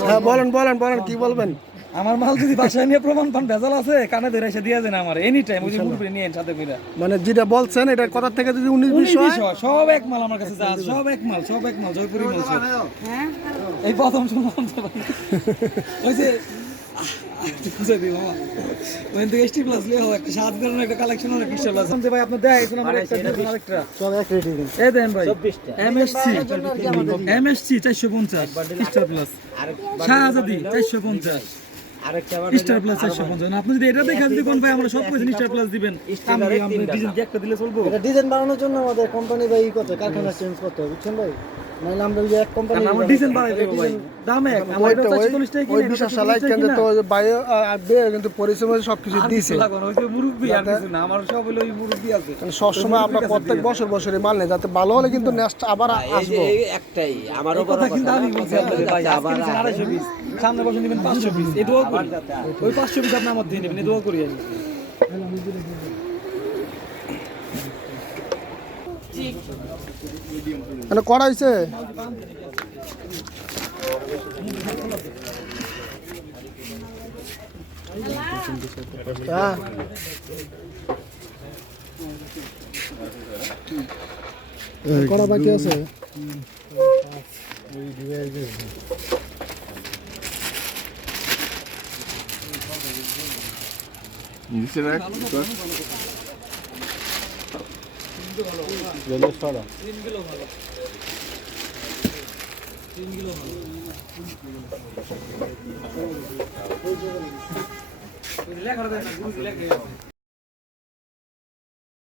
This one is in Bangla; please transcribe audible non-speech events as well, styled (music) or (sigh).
হ্যাঁ বলেন বলেন বলেন কি বলবেন? আমার মাল যদি বাসায় নিয়ে প্রমাণ পান ভেজাল আছে কানে ধরে এসে দিয়ে দেন আমার এনি টাইম ওই যে নিয়ে নিয়ে সাথে করে মানে যেটা বলছেন এটা কথা থেকে যদি 19 20 হয়? সব এক মাল আমার কাছে যা সব এক মাল সব এক মাল জয়পুরি মাল হ্যাঁ। এই প্রথম শুনলাম তো। ভাই। (laughs) ওই যে আহ, একটু খুঁজে দিই বাবা ওখান থেকে এসটি প্লাস লিয়ে হোক একটা সাত গ্রামের একটা কালেকশন অনেক ক্রিস্টাল আছে ভাই আপনি দেখাইছেন আমার একটা দিয়েছেন আরেকটা। চল এক রেডি দিন। এই দেন ভাই। এমএসসি এমএসসি চারশো পঞ্চাশ স্টার প্লাস শাহজাদি চারশো পঞ্চাশ। স্টার প্লাস চারশো পঞ্চাশ। আপনি যদি এটা যদি কোন ভাই আমরা সব কিছু স্টার প্লাস দিবেন ডিজাইন একটা দিলে চলবো এটা ডিজাইন বানানোর জন্য আমাদের কোম্পানি ভাই করতে কারখানা চেঞ্জ করতে হবে বুঝছেন ভাই? নাহলে আমরা এক কোম্পানি কারণ ডিজাইন বাড়াই দেবো ভাই দাম এক আমার এটা চারশো চল্লিশ টাকা কিনে, এটা বিশাল চারশো সালাই চল্লিশ টাকা কেন্দ্র কিনা। তো ওই যে কিন্তু পরিশ্রম সব কিছু দিয়েছে ওই যে মুরব্বি আর কিছু না, আমার সব হলো ওই মুরব্বি আছে। মানে সবসময় আমরা প্রত্যেক বছর বছরই মাল নেই যাতে ভালো হলে কিন্তু নেক্সট আবার আসব একটাই আমারও এই কথা কিন্তু আমি বলছি আপনাদের, ভাই, আজকে 250 piece, সামনে বছর নিবেন 500 piece, এই দোয়া করি। ওই 500 piece আপনি আমার দিয়ে নেবেন, দোয়া করি আমি। মানে করা হয়েছে হ্যাঁ করা বাকি আছে লেখাটা দেন না, লেখা।